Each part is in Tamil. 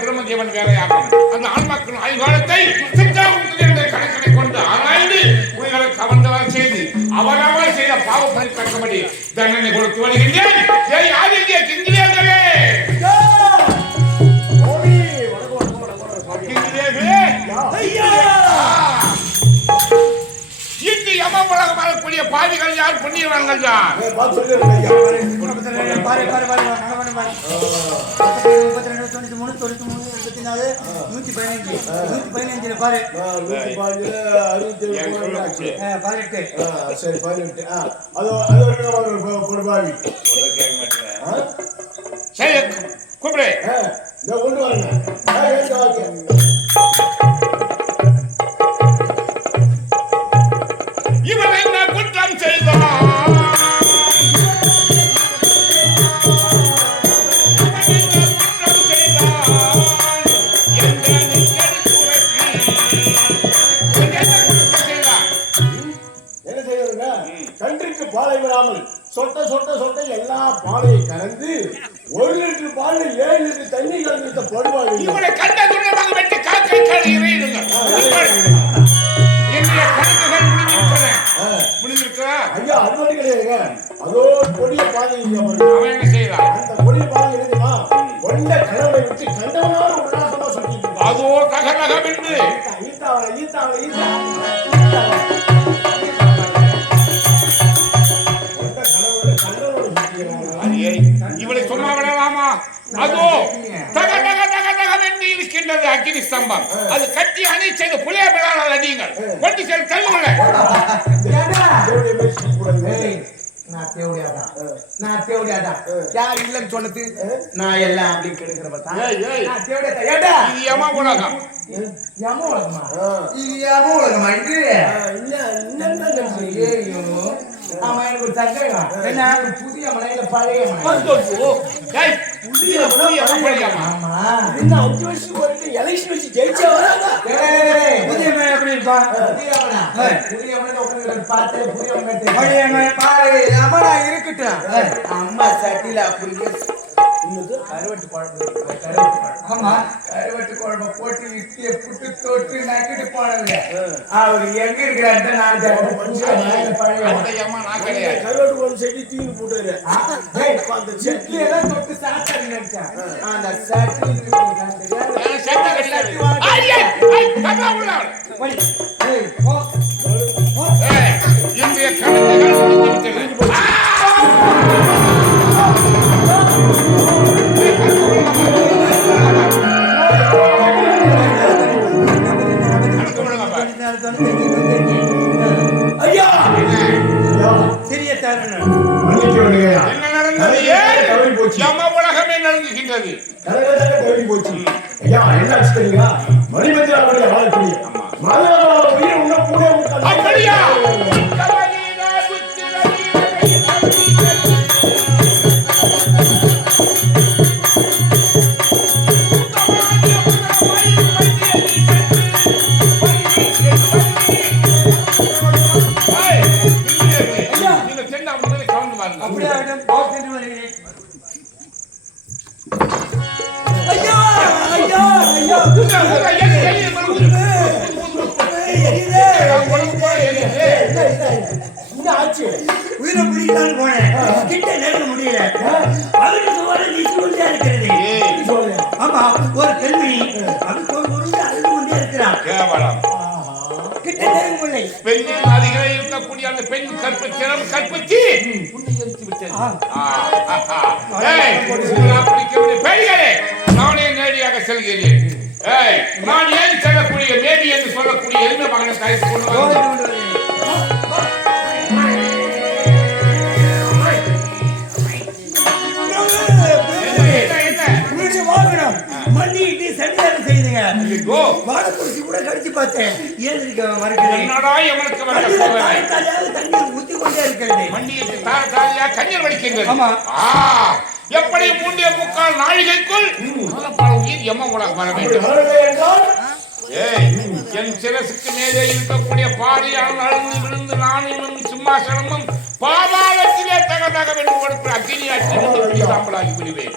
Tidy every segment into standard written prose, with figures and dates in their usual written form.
பிரம்மதேவன் வேலையாகும். அந்த ஆன்மாக்கள் ஆய்வாளத்தை கணக்கனை கொண்டு ஆராய்ந்து உங்களை கவர்ந்தவர் செய்து அவரவர் செய்த பாவப்பணி தக்கபடி தண்டனை கொடுத்து வருகின்றேன். இன்று யமம் உலகம் வரக்கூடிய பாவிகள் யார், புண்ணியவான்கள் யார்? 32 115 பாரு. 115 சரி 18. அது ஒரு பாவி. சரி கூப்பிடு. நான் கொண்டு வரேன். இவனை நான் குற்றம் செய்தான். பாலை விடாமல் சொட்ட சொட்ட சொட்ட எல்லா பாலையை கலந்து 1 லிட்டர் பால் 7 லிட்டர் தண்ணி கலந்து போடுவாங்க. இவனை கண்ட துண்டமாக வெட்டி காக்கை காலை இறையிடுங்க. என்னுடைய கணக்குகள் முடிஞ்சிருக்கா? ஐயா அது மட்டும் கிடையாதுங்க. அதோ கொடிய பாதை அவன் என்ன செய்யலாம்? அந்த கொடிய பாதை எழுதுமா கொண்ட கனவை விட்டு கண்டவனால உல்லாசமா சொல்லிட்டு அதோ ககநகம் என்று இவளை சொன்னா விடலாமா? அதோ தக தக தக தக என்று இருக்கின்றது அக்கினி ஸ்தம்பம். அது கட்டி அணை செய்து புளிய விழாவில் அடியுங்கள். கொண்டு செல் தள்ளுங்கள. நான் தேவடியாதான் யார் இல்லன்னு சொன்னது? நான் எல்லாம் அப்படி கெடுக்கிற பார்த்தா இது யம உலகம். யம உலகமா? இது யம உலகமா? இது ஆமா எனக்கு ஒரு சந்தேகம். என்ன புதிய மனையில பழைய மனை? ஆமா இந்த 5 வருஷம் ஒரு எலெக்ஷன் வச்சு ஜெயிச்சா வராங்க. புதிய மனை எப்படி இருக்கா? புதிய மனை உட்கார்ந்து பார்த்து புதிய மனை பாரு அம்மா இருக்கட்டும். அம்மா சட்டில அப்படியே கருவட்டு குழம்பு. ஆமா கருவட்டு குழம்பு போட்டு இட்லியை புட்டு தொட்டு நக்கிட்டு போனவங்க அவர் எங்க இருக்கிறாரு? நான் கருவட்டு குழம்பு செடி தீனி போட்டுரு. இட்லி எல்லாம் தொட்டு சாப்பிட்டு நினைச்சேன். அந்த சட்டி இன்றைய கணக்குகள் ஐயா சிறிய தருணம் என்ன நடந்தது? யம உலகமே நடுங்குகின்றது. போச்சு. ஐயா என்ன தெரியுமா? மணிமந்திர அவருடைய வாழ்க்கை உயிர் உள்ள கூட அப்படியா? உயிரை பிடிக்கலான்னு போனேன். கிட்ட நெருங்க முடியல. அவருக்கு ஒரு நிசுவண்டியா இருக்கிறது. ஆமா ஒரு பெண்மணி அதுக்கு ஒரு அழுது கொண்டே இருக்கிறான். கிட்ட நெருங்க முடியல. பெண்ணின் அதிகளை இருக்கக்கூடிய அந்த பெண் கற்பத்தி புண்ணியரித்து விட்டது. பெண்களே நானே நேரடியாக செல்கிறேன். நான் ஏன் செல்லக்கூடிய மேடி என்று சொல்லக்கூடிய எருமை மகனை கழித்து கொண்டு வாழைக்குறிச்சி கூட கடிச்சு பார்த்தேன். ஏன் மறக்கிறேன்? என்னடா எவனுக்கு வந்த சோதனை? தண்ணி ஊத்தி கொண்டே இருக்கிறது. மண்டியத்தை தார கண்ணீர் வடிக்கின்றது. ஆமா. எப்படி 3.25 நாழிகைக்குள் உயிர் எம்ம உலகம் வர வேண்டும். என் சிரசுக்கு மேலே இருக்கக்கூடிய பாடியான அழுந்து விழுந்து நானும் சிம்மாசனமும் பாதாளத்திலே தகதாக வேண்டும் கொடுக்கிற அக்னி அச்சி சாம்பலாகி விடுவேன்.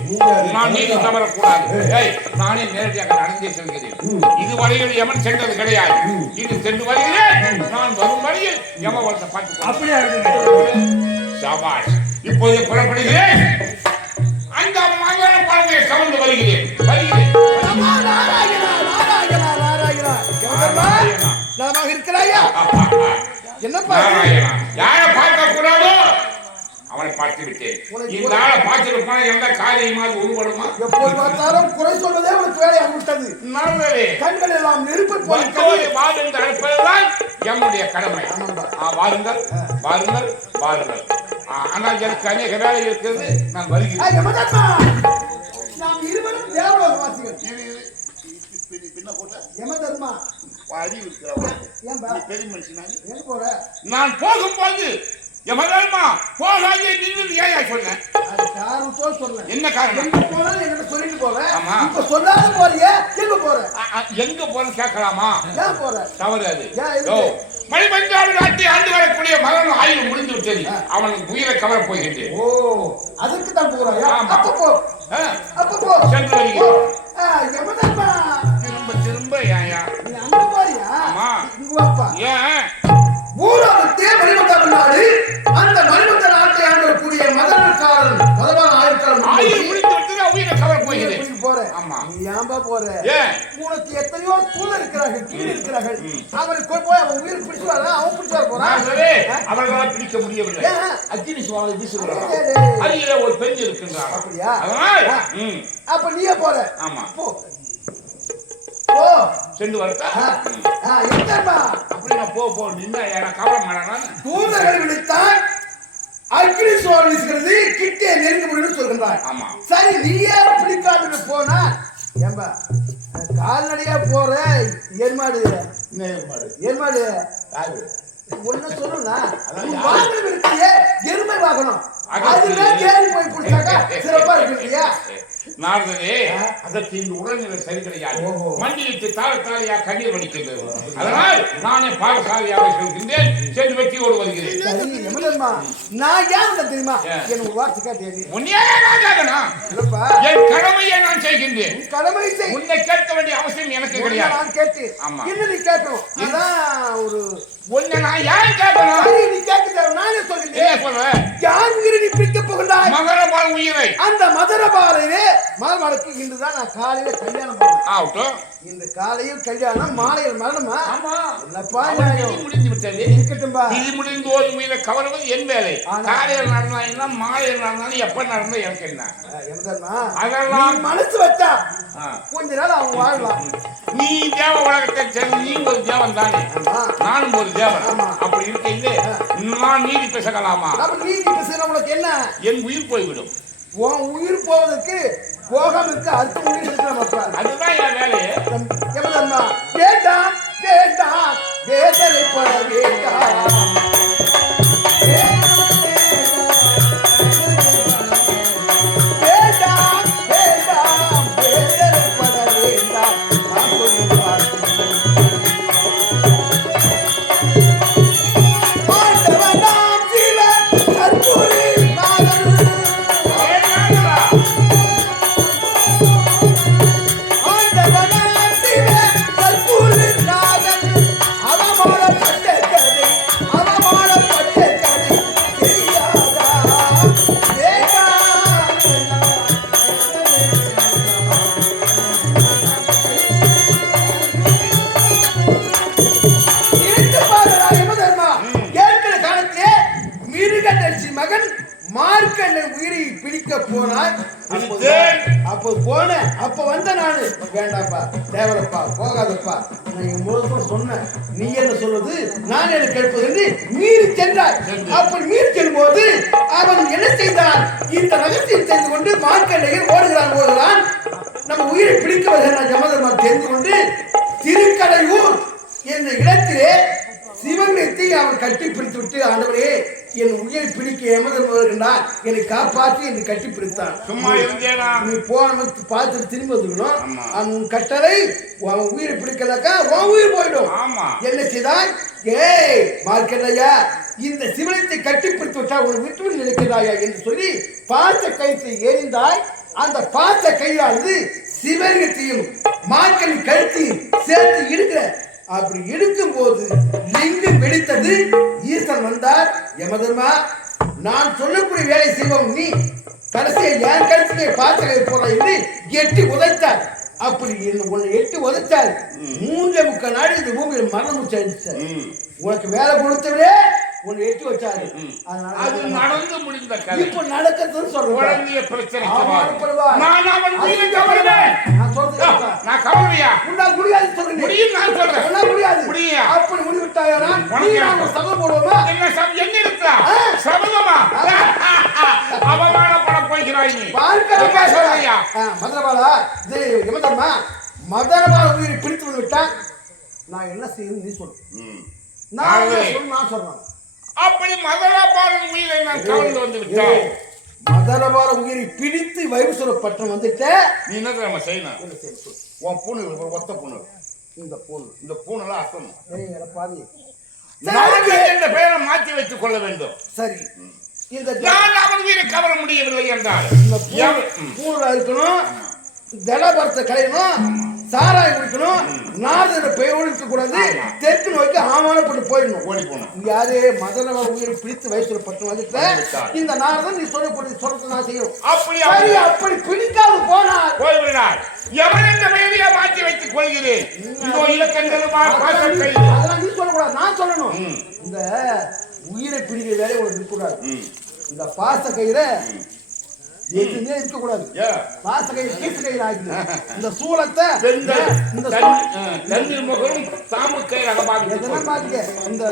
நான் நீதி தவறக்கூடாது. நானே நேரடியாக நடந்தே செல்கிறேன். இதுவரையில் யமன் சென்றது கிடையாது. இது சென்று வருகிறேன். நான் வரும் வரையில் யம வளத்தை பார்த்து சாபாஷ். இப்போது புறப்படுகிறேன். அந்த மகன பழமையை கவர்ந்து வருகிறேன். இருக்கிறாயா? என்னப்பா யாரை பார்க்க கூடாதோ அவனை பார்த்து விட்டேன். இந்த ஆளை பார்த்திருப்பான். எந்த காரியமாவது உருவடுமா? எப்போது பார்த்தாலும் குறை சொல்வதே உனக்கு வேலை ஆகிவிட்டது. நல்லதே. கண்கள் எல்லாம் நெருப்பு வாழ்ந்து அழைப்பதுதான் எம்முடைய கடமை. வாருங்கள் வாருங்கள் வாருங்கள். ஆனால் எனக்கு அநேக வேலை இருக்கிறது. நான் வருகிறேன். நாம் இருவரும் தேவலோகவாசிகள். யமதர்மா நான் போகும்போது யமதர்மா போகாதே நின்று ஏன் சொன்னேன்? என்ன காரணம்? சொல்லிட்டு போவேன். ஆமா. இப்ப சொல்லாத போறியே, எங்க போற? எங்க போறேன்னு கேட்கலாமா? ஏன் போற? தவறு அது. மணிபஞ்சாடு நாட்டை ஆண்டு வரக்கூடிய மகன் ஆயுள் முடிந்து விட்டது. அவனுக்கு உயிரை கவர போகின்றேன். ஓ, அதுக்கு தான் போறாயா? அப்ப போ. அப்ப போ. சென்று வருகிறேன். யமதர்மா திரும்ப திரும்ப ஏயா? நீ அங்க போறியா? ஆமா. இங்க வாப்பா. ஏன்? ஊராவத்தே மணிமந்த நாடு. அந்த மணிமந்த நாட்டை ஆண்டு வரக்கூடிய மதனக்காரன் முதலான ஆயுள் முடிந்து விட்டது. உயிரை கவர போகிறேன். போறேன். ஆமா. நீ ஏன்பா போற? ஏன்? உனக்கு எத்தனையோ தூள் இருக்கிறார்கள், கீழ் இருக்கிறார்கள். அவருக்கு போய் அவன் உயிர் பிடிச்சுவாரு, அவன் பிடிச்சா போறான். அவர்களால் பிடிக்க முடியவில்லை. அக்னி சுவாமி வீசுகிறார். அருகில ஒரு பெண் இருக்கின்றார். அப்படியா? அதனால் அப்ப நீயே போற. ஆமா. போ போ. சென்று வரட்டா? என்னப்பா அப்படி நான் போ நின்னா யாரா கவலை மாட்டானா? தூதர்கள் விழித்தான் அக்னி சுவாமி வீசுகிறது, கிட்டே நெருங்க முடியும்னு சொல்கின்றார். ஆமா. சரி, நீயே பிடிக்காதுன்னு போனா ஏம்பா கால்நடையா போற ஏர்மாடு ஏர்மாடு ஒண்ணு சொல்லுனா வாகனம் இருக்கியே எருமை வாகனம் அதுதான் ஏறி போய் பிடிச்சாக்கா சிறப்பா இருக்கியா? நாரதரே, அதற்கு இந்த உடல்நிலை சரி கிடையாது. மண்டியிட்டு தாழத்தாலியா கண்ணீர் வடிக்கின்றது. அதனால் நானே பாடசாலையாக சொல்கின்றேன். சென்று வெற்றியோடு வருகிறேன். நான் ஏன் தெரியுமா? என் ஒரு வார்த்தை கேட்டேன். என் கடமையை நான் செய்கின்றேன். கடமை செய். உன்னை கேட்க வேண்டிய அவசியம் எனக்கு கிடையாது. நான் கேட்டேன். ஆமா. இன்னும் நீ கேட்கணும். அதான் ஒரு உன்னை நான் யார் கேட்கணும்? நீ கேட்க நானே சொல்கிறேன். சொல்றேன். யார் உயிரை நீ பிடிக்க போகிறாய்? மகரபால் உயிரை. அந்த மதுரபாலையே மறுமணக்கு இன்றுதான் நான் காலையில கல்யாணம் பண்ணேன். ஆகட்டும். இந்த காலையில் கல்யாணம், மாலையில் மரணமா? ஆமா. என்னப்பா முடிஞ்சு விட்டது. இருக்கட்டும்பா. இது முடிந்து ஒரு உயிரை கவர்வது என் வேலை. காலையில் நடந்தா என்ன, மாலையில் நடந்தாலும் எப்ப நடந்தா எனக்கு என்ன? அதெல்லாம் மனசு வச்சா கொஞ்ச நாள் அவங்க வாழலாம். நீ தேவ உலகத்தை சேர்ந்து நீ ஒரு தேவன் தானே, நானும் ஒரு தேவன். அப்படி இருக்கையிலே நான் நீதி பேசலாமா? நீதி பேசுற உனக்கு என்ன? என் உயிர் போய்விடும். உன் உயிர் போவதற்கு போகாமற்கு அடுத்த உயிர் இருக்கிற அதுதான் என் வேலையே. எவ்வளவுமா வேண்டாம் வேண்டாம் வேதனைப்பட வேண்டாம். உயிரை பிடிக்க போனாய். அப்போ போன அப்ப வந்த நானு வேண்டாப்பா தேவரப்பா போகாதப்பா நான் முதல்ல சொன்னேன். நீ என்ன சொல்வது நான் என்ன கேட்பது என்று மீறி சென்றாய். அப்படி மீறி செல்லும் போது அவன் என்ன செய்தான்? இந்த ரகசியம் தெரிந்து கொண்டு மார்க்கண்டையர் ஓடுகிறான். நம்ம உயிரை பிடிக்க வருகிறான் யமதர்மன் தெரிந்து கொண்டு திருக்கடையூர் என்ற இடத்திலே சிவலிங்கத்தை அவன் கட்டி பிடித்து விட்டு, ஆண்டவரே என் உயிரை பிடிக்க எமதன் வருகின்றான், என்னை காப்பாற்றி என்று கட்டி பிடித்தான். சும்மா இருந்தேனா? நீ போனவனுக்கு பார்த்துட்டு திரும்பி வந்துக்கணும். அவன் கட்டளை அவன் உயிரை பிடிக்கலக்கா உன் உயிர் போயிடும். என்ன செய்தாய்? ஏய் மார்க்கண்டையா, இந்த சிவலிங்கத்தை கட்டி பிடித்து விட்டா உன் விட்டு நினைக்கிறாயா என்று சொல்லி பார்த்த கயிற்றை எறிந்தாய். அந்த பார்த்த கையானது சிவலிங்கத்தையும் மார்க்கன் கழுத்தையும் சேர்த்து இடுகிற. அப்படி இருக்கும் போது லிங்கம் வெடித்தது. ஈசன் வந்தார். யமதர்மா, நான் சொல்லக்கூடிய வேலை செய்வோம், நீ கடைசியை என் கழுத்திலே பார்த்து போற என்று எட்டி உதைத்தார். அப்படி உன்னை எட்டி உதைத்தார். 3.25 நாடு இந்த பூமியில் மரணம் முடிச்சாரு. உனக்கு வேலை கொடுத்தவரே உன்னை எட்டி வச்சாரு. அது நடந்து முடிந்த கதை. இப்ப நடக்கிறதுன்னு சொல்றேன். குழந்தைய பிரச்சனை நான் கவலையா உன்னால் முடியாது சொல்றேன். முடியும் நான் சொல்றேன். உன்னால் முடியாது. முடியா? அப்படி முடிவிட்டாயா? சபதம் போடுவோமா? என்ன இருக்கா சபதமா? அவமானப்பட போகிறாய் நீ. சொல்றியா? மதுரபாலா, இது யமதர்மா, மதுரபால உயிரை பிடித்து விட்டா நான் என்ன செய்யணும் நீ சொல்லு. நான் சொல்றேன். அப்படி மதுரபாலன் உயிரை நான் கவர்ந்து வந்து விட்டேன். மதுரபால உயிரை பிடித்து வைகுசூர பட்டம் வந்துட்ட. நீ என்ன நம்ம செய்யணும்? உன் பூணு ஒரு ஒத்த பூணு. இந்த பூனெல்லாம் அசணும். பாதி என்ற பெயரை மாற்றி வைத்துக் கொள்ள வேண்டும். சரி, இந்த அவன் உயிரை கவர முடியவில்லை என்றால் பூனலா இருக்கணும், ஜலபரத்தை களையணும், சாராய் குடிக்கணும், நாரதன பெயரோடு இருக்க கூடாது, தெற்கு நோக்கி ஆமானப்பட்டு போயிடணும், ஓடி போகணும். யாரு மதனவ உயிரை பிடித்து வயசுல பட்டு வந்துட்ட இந்த நாரதன் நீ சொல்றது நான் செய்யணும். அப்படி அப்படி பிடிக்காது போனார் போய்விடார். எவன் என்ற பெயரையா மாற்றி வைத்துக் கொள்கிறேன். இதோ இலக்கங்கள் அதெல்லாம் நீ சொல்லக்கூடாது, நான் சொல்லணும். இந்த உயிரை பிடிக்கிற வேலை உனக்கு இருக்கக்கூடாது. இந்த பாச கயிறை எதுவுமே இருக்கக்கூடாது. பாச கயிறு கீச கயிறு ஆகிது. இந்த சூலத்தை இந்த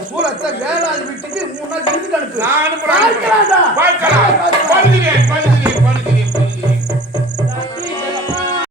சூலத்தை வேளாண் வீட்டுக்கு 3 நாள் விருந்துக்கு அனுப்பு. நான் அனுப்புறேன்.